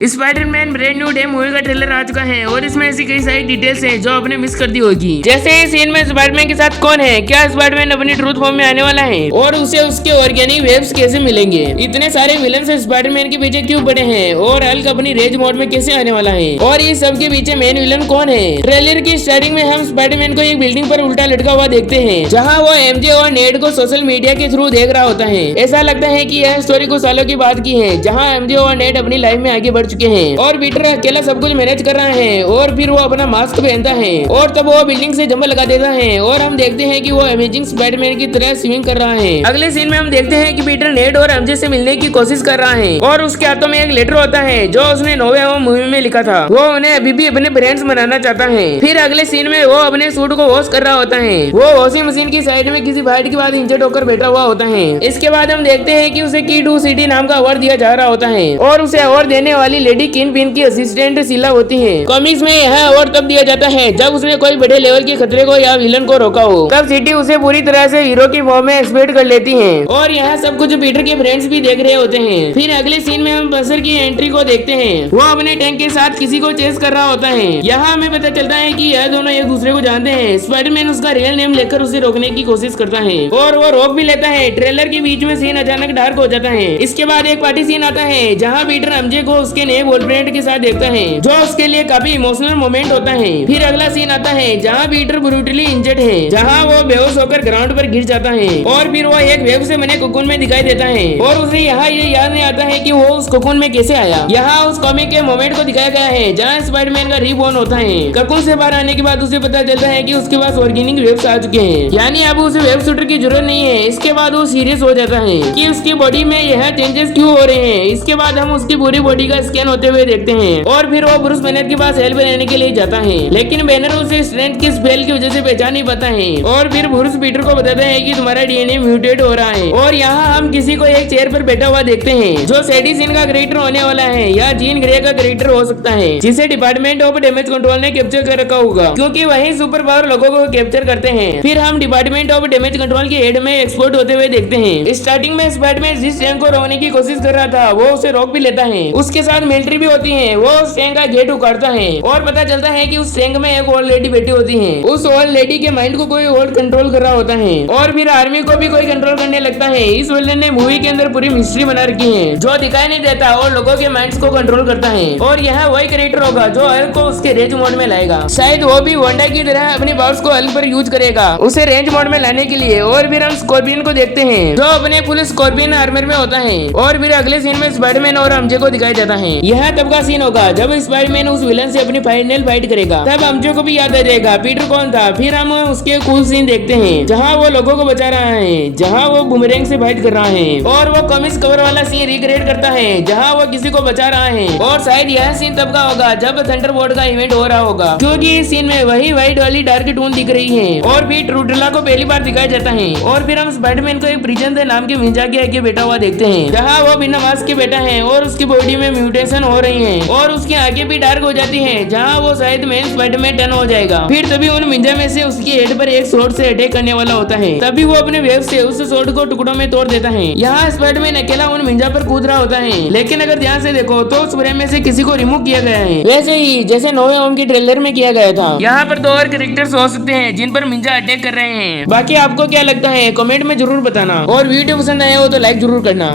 Spiderman brand new day movie का trailer आ चुका है और इसमें ऐसी कई सारी डिटेल्स हैं जो आपने मिस कर दी होगी। जैसे इस सीन में स्पाइडरमैन के साथ कौन है, क्या स्पाइडरमैन अपनी ट्रूथ फॉर्म में आने वाला है और उसे उसके ऑर्गेनिक वेब्स कैसे मिलेंगे, इतने सारे विलन स्पाइडरमैन के पीछे क्यों पड़े हैं और हल्क अपनी रेज मोड में कैसे आने वाला है और इस सब के पीछे मेन विलन कौन है। ट्रेलर की स्टार्टिंग में हम स्पाइडरमैन को एक बिल्डिंग पर उल्टा लटका हुआ देखते हैं जहाँ वो एमजे और नेड को सोशल मीडिया के थ्रू देख रहा होता है। ऐसा लगता है कि यह स्टोरी कुछ सालों की बात की है जहाँ एमजे और नेड अपनी लाइफ में आगे बढ़ चुके हैं और पीटर अकेला सब कुछ मैनेज कर रहा है और फिर वो अपना मास्क पहनता है और तब वो बिल्डिंग से जंप लगा देता है और हम देखते हैं कि वो अमेजिंग स्पाइडरमैन की तरह स्विमिंग कर रहा है। अगले सीन में हम देखते हैं कि पीटर नेड और एमजे से मिलने की कोशिश कर रहा है और उसके हाथों में एक लेटर होता है जो उसने नो वे होम मूवी में लिखा था। वो उन्हें अभी भी अपने फ्रेंड्स बनाना चाहता है। फिर अगले सीन में वो अपने सूट को वॉश कर रहा होता है। वो वॉशिंग मशीन की साइड में किसी फाइट के बाद इंजर्ड होकर बैठा हुआ होता है। इसके बाद हम देखते हैं कि उसे की 2 सिटी नाम का अवार्ड दिया जा रहा होता है और उसे अवार्ड देने वाली लेडी किन पिन की असिस्टेंट शीला होती है। कॉमिक्स में यह अवार्ड तब दिया जाता है जब उसने कोई बड़े लेवल के खतरे को या विलन को रोका हो। तब सिटी उसे पूरी तरह से हीरो की फॉर्म में एक्सपेक्ट कर लेती है और यहाँ सब कुछ पीटर के फ्रेंड्स भी देख रहे होते हैं। फिर अगले सीन में हम बसर की एंट्री को देखते हैं। वो अपने टैंक के साथ किसी को चेस कर रहा होता है। यहाँ हमें पता चलता है कि यह दोनों एक दूसरे को जानते हैं। स्पाइडरमैन उसका रियल नेम लेकर उसे रोकने की कोशिश करता है और वो रोक भी लेता है। ट्रेलर के बीच में सीन अचानक डार्क हो जाता है। इसके बाद एक पार्टी सीन आता है जहाँ पीटर एमजे को उसके नए गर्लफ्रेंड के साथ देखता है जो उसके लिए काफी इमोशनल मोमेंट होता है। फिर अगला सीन आता है जहाँ पीटर ब्रूटली इंजर्ड है, जहाँ वो बेहोश होकर ग्राउंड पर गिर जाता है और फिर वो एक वेब से बने कोकून में दिखाई देता है और उसे यहाँ ये याद नहीं आता है कि वो उस कोकून में कैसे आया। यहाँ उस कॉमिक के मोमेंट को दिखाया गया है जहाँ स्पाइडरमैन का रीबॉर्न होता है। कोकून से बाहर आने के बाद उसे पता चलता है कि उसके पास ऑर्गेनिक वेब्स आ चुके हैं, यानी अब उसे वेब शूटर की जरूरत नहीं है। इसके बाद वो सीरियस हो जाता है कि उसकी बॉडी में यह चेंजेस क्यों हो रहे हैं। इसके बाद हम उसकी पूरी बॉडी का स्कैन होते हुए देखते हैं और फिर वो ब्रूस बैनर के पास हेल्प लेने के लिए जाता है, लेकिन बैनर उसे स्ट्रेंथ की स्पेल की वजह से पहचान नहीं पाता है और फिर ब्रूस पीटर को बताता है कि तुम्हारा डीएनए म्यूटेट हो रहा है। और यहाँ हम किसी को एक चेयर पर बैठा हुआ देखते हैं जो सैडी सिन का कैरेक्टर होने वाला है या जीन ग्रे का कैरेक्टर हो सकता है जिसे डिपार्टमेंट ऑफ डैमेज कंट्रोल ने कैप्चर कर रखा होगा क्योंकि वही सुपर पावर लोगों को कैप्चर करते हैं। फिर हम डिपार्टमेंट ऑफ डैमेज कंट्रोल के हेड में एक्सपोर्ट होते हुए देखते हैं। स्टार्टिंग में स्पाइडरमैन जिस टैंक को रोकने की कोशिश कर रहा था वो उसे रोक भी लेता है। उसके साथ मिलिट्री भी होती है। वो उस टैंक का गेट उखाड़ता है और पता चलता है कि उस टैंक में एक ओल्ड लेडी बैठी होती है। उस ओल्ड लेडी के माइंड को कोई और कंट्रोल कर रहा होता है और फिर आर्मी को भी कोई कंट्रोल करने लगता है। इस विलन ने मूवी के अंदर पूरी मिस्ट्री बना रखी है जो दिखाई नहीं देता और लोगों के माइंड्स को कंट्रोल करता है और यह वही कैरेक्टर होगा जो हल्क को उसके रेंज मोड में लाएगा। शायद वो भी वंडा की तरह अपनी पावर्स को हल्क पर यूज करेगा उसे रेंज मोड में लाने के लिए। और फिर हम स्कॉर्पियन को देखते हैं जो अपने फुल स्कॉर्पियन आर्मर में होता है और फिर अगले सीन में स्पाइडरमैन और एमजे को दिखाया जाता है। यह तब का सीन होगा जब स्पाइडरमैन उस विलन से अपनी फाइनल फाइट करेगा। तब एमजे को भी याद आ जाएगा पीटर कौन था। फिर हम उसके कूल सीन देखते हैं जहाँ वो लोगों को बचा रहा है, जहाँ वो बूमरैंग से फाइट कर रहा है और वो कॉमिक्स कवर वाला सीन रिक्रिएट करता है जहाँ वो किसी को बचा रहा है। और शायद यह सीन तब का होगा जब थंडरबोल्ट का इवेंट हो रहा होगा क्योंकि इस सीन में वही व्हाइट वाली डार्क टोन दिख रही है और फिर ट्रूड्रला को पहली बार दिखाया जाता है। और फिर हम स्पाइडरमैन को एक प्रिजन नाम के विंजा के आगे बैठा हुआ देखते हैं जहाँ वो बिना मास्क के बैठा है और उसकी बॉडी में म्यूटेशन हो रही है और उसकी आंखें भी डार्क हो जाती है जहाँ वो शायद मेन स्पाइडरमैन टर्न हो जाएगा। फिर तभी उन विंजा में से उसकी हेड पर एक स्वॉर्ड से अटैक करने वाला होता है। तभी वो अपने वेब से उस स्वॉर्ड को टुकड़ों में तोड़ देता है। यहाँ स्पाइडरमैन अकेला उन विंजा पर कूद रहा होता है, लेकिन अगर ध्यान से देखो तो उस फ्रेम में से किसी को रिमूव किया गया है वैसे ही जैसे नो वे होम के ट्रेलर में किया गया था। यहाँ पर 2 और कैरेक्टर्स हो सकते हैं जिन पर मिंजा अटैक कर रहे हैं। बाकी आपको क्या लगता है कमेंट में जरूर बताना और वीडियो पसंद आया हो तो लाइक जरूर करना।